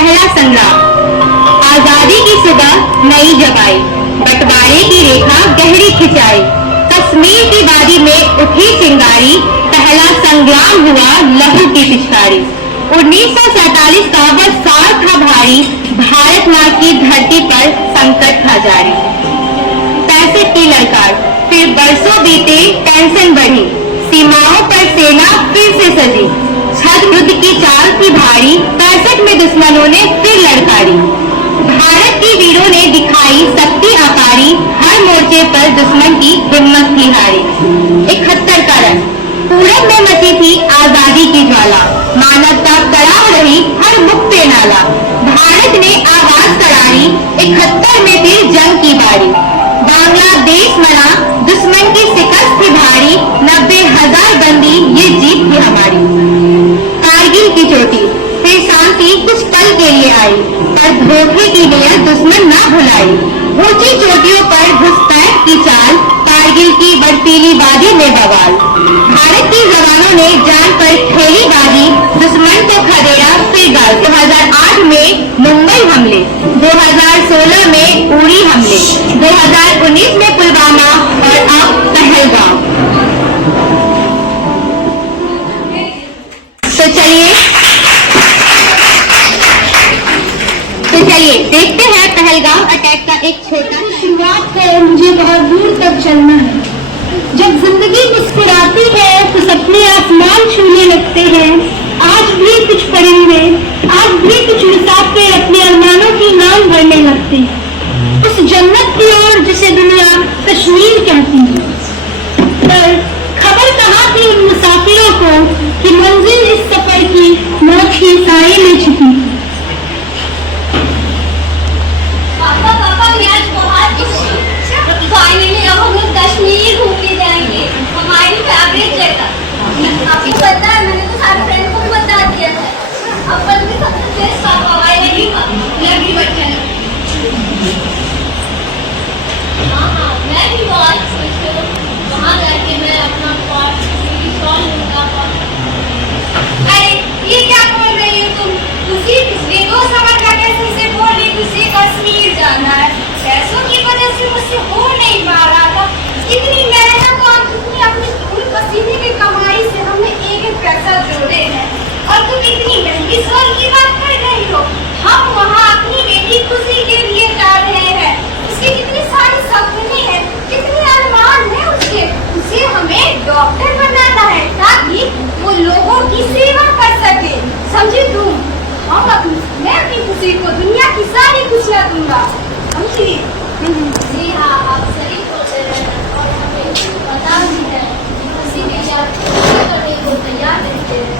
पहला संग्राम। आजादी की सुबह नई जगाई, बंटवारे की रेखा गहरी खिंचाई, कश्मीर की वादी में उठी चिंगारी, पहला संग्राम हुआ लहू की पिचकारी। 1947 का वह साल था भारी, भारत माँ की धरती पर संकट था जारी। 65 की ललकार, फिर बरसों बीते, टेंशन बढ़ी, सीमाओं पर सेना फिर से सजी, छद युद्ध की चाल थी भारी, 65 में दुश्मनों ने फिर लड़कारी। भारत के वीरों ने दिखाई शक्ति अपारी, हर मोर्चे पर दुश्मन की हिम्मत थी हारी। 71 का रन, पूरब में मची थी आजादी की ज्वाला, मानवता तड़ाह रही हर मुख पे नाला। भारत ने आवाज करारी, 71 में फिर जंग की बारी। बांग्लादेश मरा, दुश्मन की शिकस्त थी भारी, 90,000 बंदी ये जीत थी हमारी। कारगिल की चोटी, फिर शांति कुछ पल के लिए आई, पर धोखे की नियत दुश्मन ना भुलाई। ऊंची चोटियों पर घुसपैठ की चाल, कारगिल की बर्फीली वादी में बवाल। भारत के जवानों ने जान पर खेली बाजी, दुश्मन को खदेड़ा फिर गाल। 2008 में मुंबई हमले, 2016 में उड़ी हमले, 2019 में पुलवामा और अब पहलगाम। तो चलिए देखते हैं पहलगाम अटैक का एक छोटा शुरुआत है। मुझे बहुत दूर तक चलना है। जब जिंदगी मुस्कुराती है तो सपने आसमान छूने लगते हैं। आज भी कुछ परिंदे, आज भी कुछ मुसाफिर अपने अरमानों की नाम भरने लगते हैं, उस जन्नत की ओर जिसे दुनिया कश्मीर कहती है। पर खबर कहाँ थी उन मुसाफिरों को कि मंजिल इस सफर की मौत के साए में छुपी। फाइनली अब हम लोग कश्मीर घूमने जाएंगे, हमारी फेवरेट जगह। आपको पता है, मैंने तो सारे फ्रेंड को भी बता दिया है। अपन भी सबसे बेस्ट लगी बच्चे। हाँ, मैं भी बहुत खुश हूँ। वहाँ जाके मैं अपना स्टॉल लूँगा। अरे ये क्या बोल रही हो तुम? उसी पिछले 2 साल का कैसे से बोल रही तुझे कश्मीर जाना है। पैसों की वजह से मुझसे हो नहीं पा रहा था। इतनी मेहनत और इतनी अपनी खून पसीने की कमाई से हमने एक पैसा जोड़े हैं, और तुम इतनी महंगी शॉल की बात कर रही हो। हम वहाँ अपनी बेटी खुशी के लिए जा रहे हैं। उसके कितने सारे सपने हैं, कितने अरमान है उसके। उसे हमें डॉक्टर बनाना है ताकि वो लोगों की सेवा कर सके, समझी तुम? मैं अपनी खुशी को दुनिया की सारी खुशियाँ दूंगा, समझी? जी हाँ, आप सही सोच रहे हैं और हमें पता भी है, इसीलिए आप करने को तैयार रहते हैं।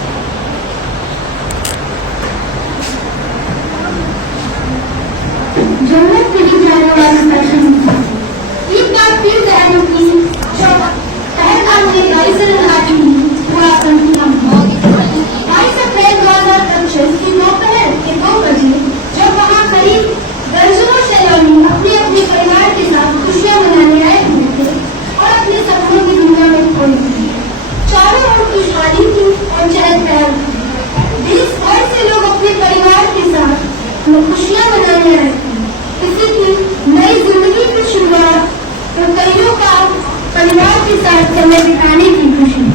जन्नत के लिए जाने वाले दर्शन एक बात फिर ध्यान की, जब पहलगाम में 22 आदमी हुआ संख्या 22 अप्रैल 2025 की दोपहर के 2 बजे, जब वहाँ करीब दर्जनों सैलानी अपने अपने परिवार के साथ खुशियां मनाने आए हुए थे और अपने सपनों की दुनिया में खोए थे। चारों ओर खुशहाली थी और चहल पहल थी। देश भर से लोग अपने परिवार के साथ खुशियां मनाने आए थे। किसी की नई जिंदगी की शुरुआत तो कईयों का परिवार के साथ समय बिताने की खुशी।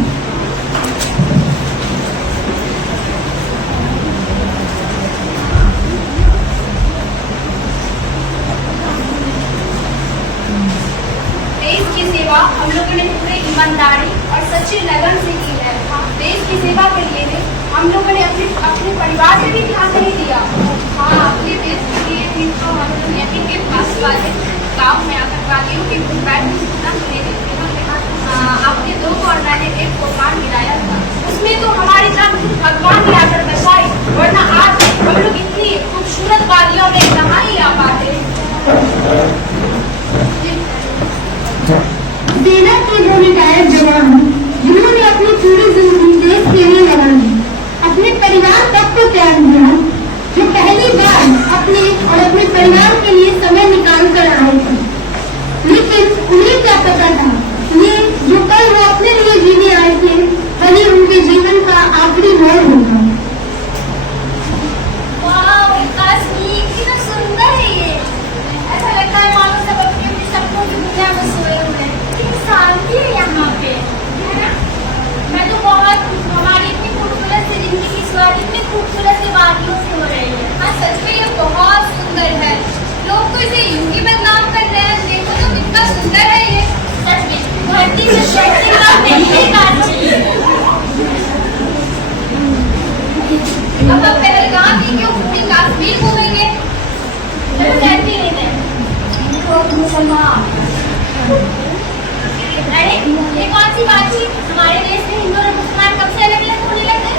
हम लोगों ने पूरी ईमानदारी और सच्ची लगन से की है। देश की सेवा के लिए हम लोगों ने अपने परिवार से भी ध्यान नहीं दिया। हाँ, अपने देश के लिए भी तो हम लोग एमपी के पास वाले गाँव में आतंकवादियों की घुसपैठ की सूचना सुनी थी। आपने 2 और मैंने 1 को कान गिराया था। उसमें तो हमारी जान भगवान ने आकर बचाई, वरना आज हम लोग इतनी खूबसूरत वादियों में कहाँ ही आ पाते। सेना के 2 रिटायर्ड जवान जिन्होंने अपनी पूरी जिंदगी देश के लिए लगा दी, अपने परिवार तक को त्याग दिया, जो पहली बार अपने और अपने परिवार के लिए समय निकाल कर आए थे। लेकिन उन्हें क्या पता था, ये जो कल वो अपने लिए जीने आए थे, वही उनके जीवन का आखिरी मोड़ होगा। आबादी इतनी खूबसूरत से वादियों से हो रही है। हाँ सच में ये बहुत सुंदर है। लोग तो इसे यूं ही बदनाम कर रहे हैं। देखो तो कितना सुंदर है ये। सच में धरती में कैसे बात नहीं काटती है। अब हम पहलगाम ही क्यों पूरी कश्मीर घूमेंगे। चलो कहती नहीं है मुसलमान। अरे ये कौन सी बात थी। हमारे देश में हिंदू और मुसलमान कब से अलग अलग होने लगे।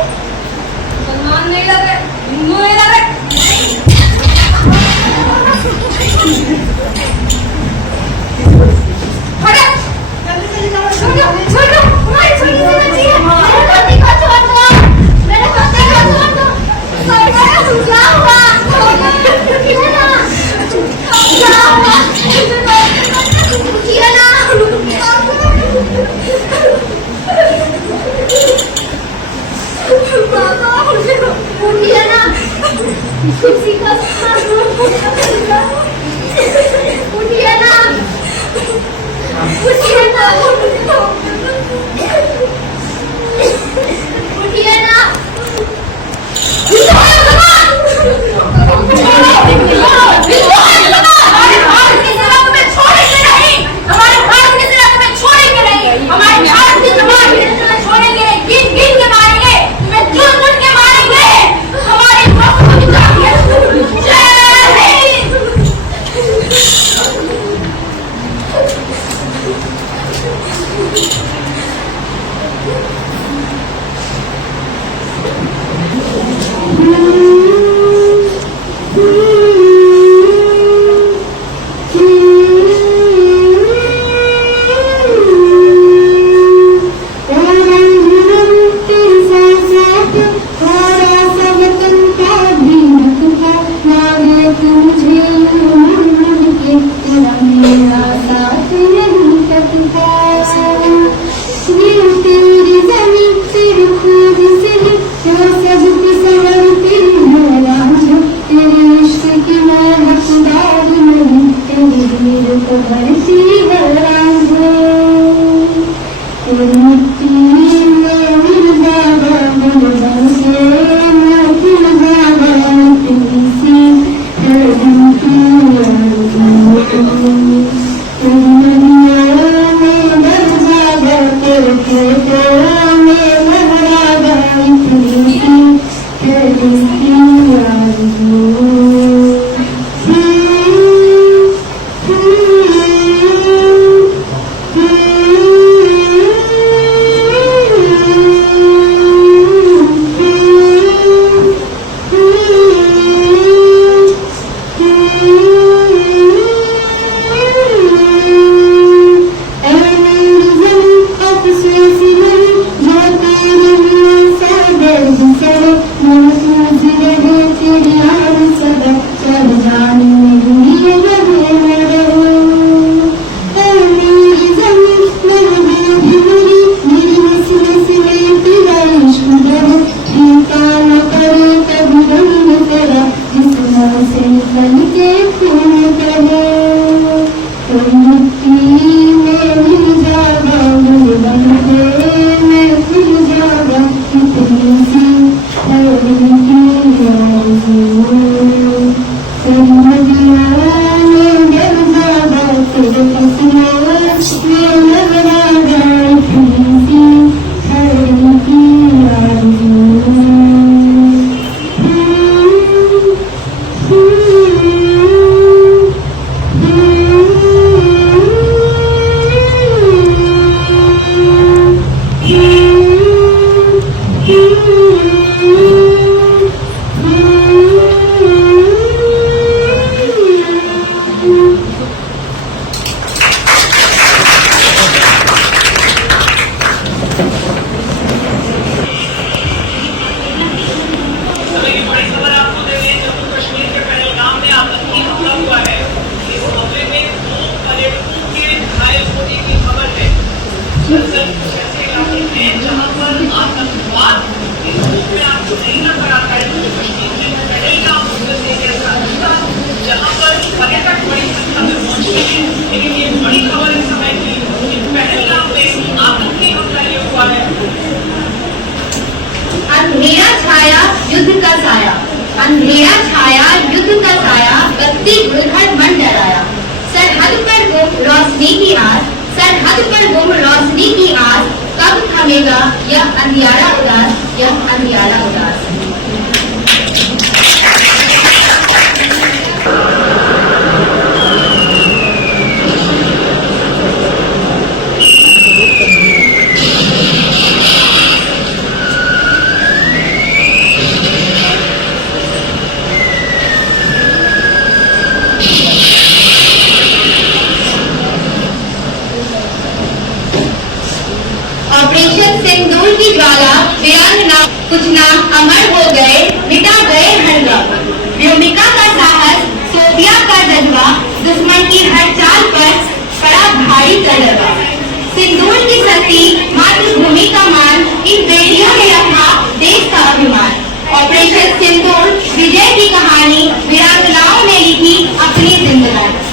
मुसलमान नहीं लगे, हिंदू नहीं लगे। अंधेरा छाया, युद्ध का साया, बत्ती घुलघट मन डराया। सरहद पर गुम रोशनी की आस, सरहद पर गुम रोशनी की आस, कब थमेगा यह अंधियारा उदास, यह अंधियारा उदास। ऑपरेशन सिंदूर की ज्वाला, वीरांगना कुछ नाम अमर हो गए, मिटा गए हर गम। व्योमिका का साहस, सोफिया का जज्बा, दुश्मन की हर चाल पर पड़ा भारी तलवा। सिंदूर की शक्ति, मातृभूमि का मान, इन बेटियों ने रखा देश का अभिमान। ऑपरेशन सिंदूर विजय की कहानी, वीरांगनाओं ने लिखी अपनी जिंदगानी।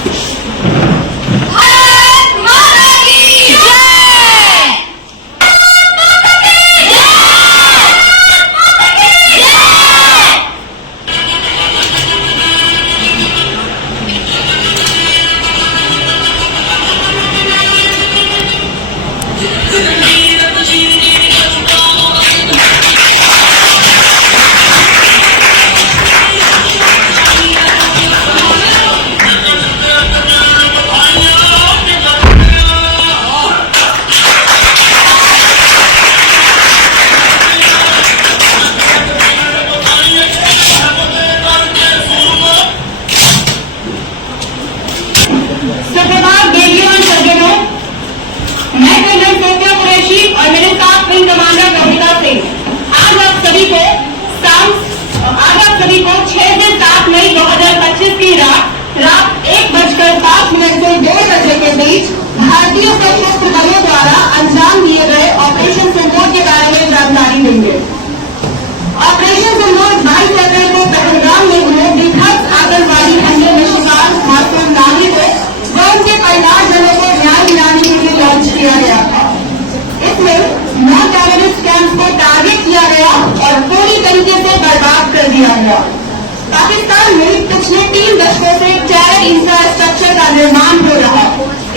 सभी को 6 से 7 मई 2025 की रात 1:05 से 2 बजे के बीच भारतीय सशस्त्र बलों द्वारा अंजाम दिए गए ऑपरेशन सिंदूर के बारे में जानकारी देंगे। ऑपरेशन सिंदूर 22 अप्रैल को पहलगाम में हुए विध्वंस आतंकवादी हमले में शिकार मासूम नागरिकों व उनके परिवारजनों को न्याय दिलाने के लिए लॉन्च किया गया था। इसमें 9 टेररिस्ट कैंप को टारगेट किया गया और पूरी तरीके से बर्बाद कर दिया गया। पाकिस्तान में पिछले 3 दशकों से टेरर इंफ्रास्ट्रक्चर का निर्माण हो रहा।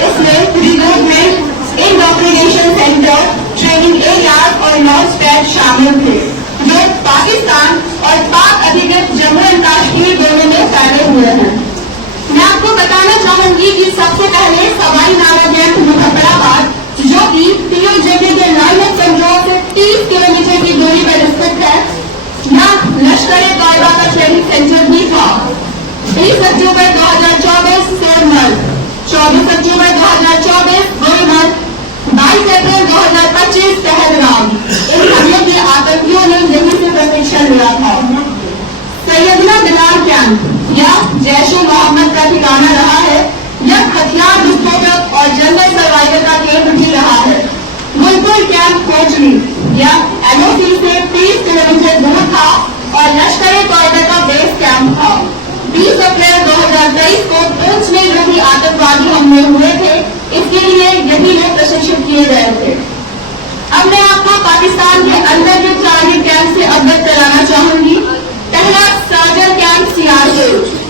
इसमें recruitment, indoctrination centre, training areas और लॉन्च पैड शामिल थे, जो पाकिस्तान और पाक अधिकृत जम्मू एंड कश्मीर दोनों में फैले हुए हैं। मैं आपको बताना चाहूंगी कि सबसे पहले सवाई नाला कैंप मुजफ्फराबाद, जो कि पीओजेके के लाइन ऑफ कंट्रोल से 30 किलोमीटर की दूरी पर स्थित है, यहाँ लश्कर-ए-तौयबा का ट्रेनिंग सेंटर भी था। 20 अक्टूबर 2024 सोरमल, 24 अक्टूबर 2024 गोलमल, 22 अप्रैल 2025 पहलगाम। इन हमलों के आतंकियों ने यहीं से प्रशिक्षण लिया था। सैयदना बिलाल कैंप या जैश-ए-मोहम्मद का ठिकाना रहा है। यह हथियार विस्फोटक और जंगल सर्वाइवल का केंद्र भी रहा है। बुलबुल कैंप कोचली या एलओसी से 30 किलोमीटर दूर था और लश्कर-ए-तौयबा का बेस कैंप था। 20 अप्रैल 2023 को पुंछ में जो भी आतंकवादी हमले हुए थे, इसके लिए यही लोग प्रशिक्षित किए गए थे। अब मैं आपको पाकिस्तान के अंदर के टारगेट कैंप से अवगत कराना चाहूंगी। पहला सागर कैंप सियालकोट,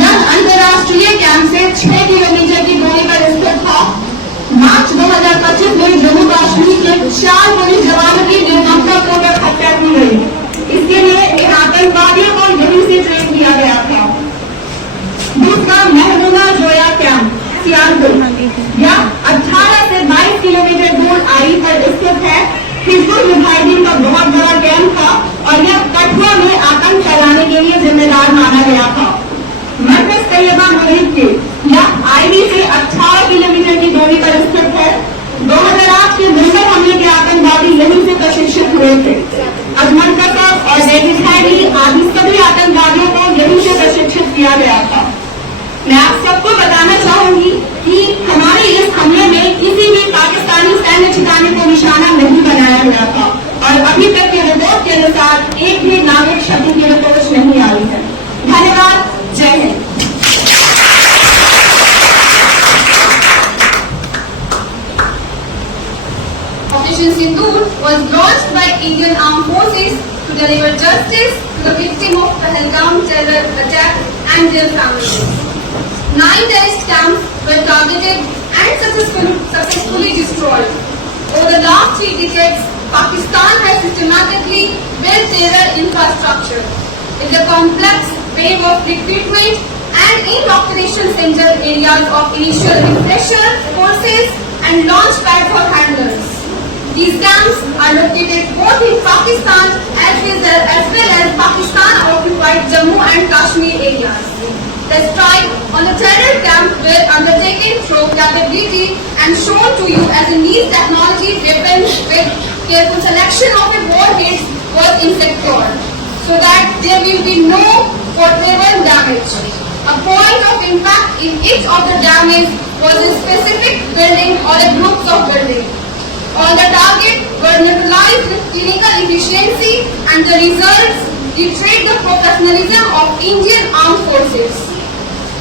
यह अंतर्राष्ट्रीय कैंप से 6 किलोमीटर की दूरी पर स्थित था। मार्च 2025 में जम्मू कश्मीर के 4 पुलिस जवानों की निर्ममतापूर्वक हत्या की गई। इसके लिए इन आतंकवादियों को यहीं से ट्रेन किया गया था। दूसरा महबूबा जोया कैंप सियालकोट, यह 18 से 22 किलोमीटर दूर आई पर स्थित है। हिजबुल मुजाहिदीन का बहुत बड़ा कैंप था और यह कठुआ में आतंक फैलाने के लिए जिम्मेदार माना गया था। मरकज तैयबा मुरीद के यह आईबी से 18 किलोमीटर की दूरी पर स्थित है। 2008 के मुंबई हमले के आतंकवादी यहीं से प्रशिक्षित हुए थे। अजमल कसब और डेविड हैडली आदि सभी आतंकवादियों को यहीं से प्रशिक्षित किया गया था। मैं आप सबको बताना चाहूंगी कि हमारे इस हमले में किसी भी पाकिस्तानी सैन्य ठिकाने को निशाना नहीं बनाया गया था और अभी तक के रिपोर्ट के अनुसार एक भी नागरिक क्षति की रिपोर्ट नहीं आई है। धन्यवाद। जय Hind. Operation Sindoor was launched by Indian Armed Forces to deliver justice to the victim Pahalgam terror attack and their families. 9 terrorist camps were targeted and successfully destroyed. Over the last 3 decades, Pakistan has systematically built terror infrastructure with a complex wave of recruitment and indoctrination centered areas of initial refresher courses and launch pad for handlers. These camps are located both in Pakistan as well as Pakistan-occupied Jammu and Kashmir areas. The strike on the terror camp were undertaken through capability and shown to you as a niche technology weapon with careful selection of a warhead was insecure, so that there will be no portable damage. A point of impact in each of the damage was a specific building or a group of buildings. All the targets were neutralized with clinical efficiency and the results demonstrate the professionalism of Indian Armed Forces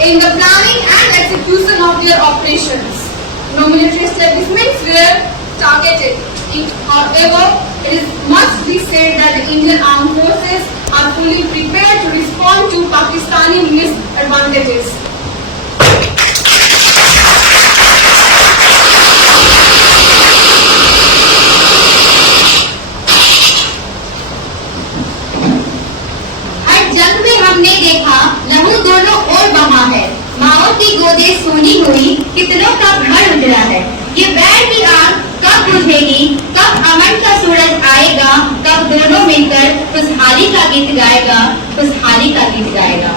in the planning and execution of their operations. No military establishments were targeted. However, it must be said that the Indian Armed Forces are fully prepared to respond to Pakistani misadvantages. हर जंग में हमने देखा लहू दोनों ओर बहा है, माओ की गोदे सोनी हुई, कितनों का घर उजड़ा है। ये बैर की आग कब बुझेगी, कब अमन का सूरज आएगा, कब दोनों मिलकर खुशहाली का गीत गाएगा, खुशहाली का गीत गाएगा।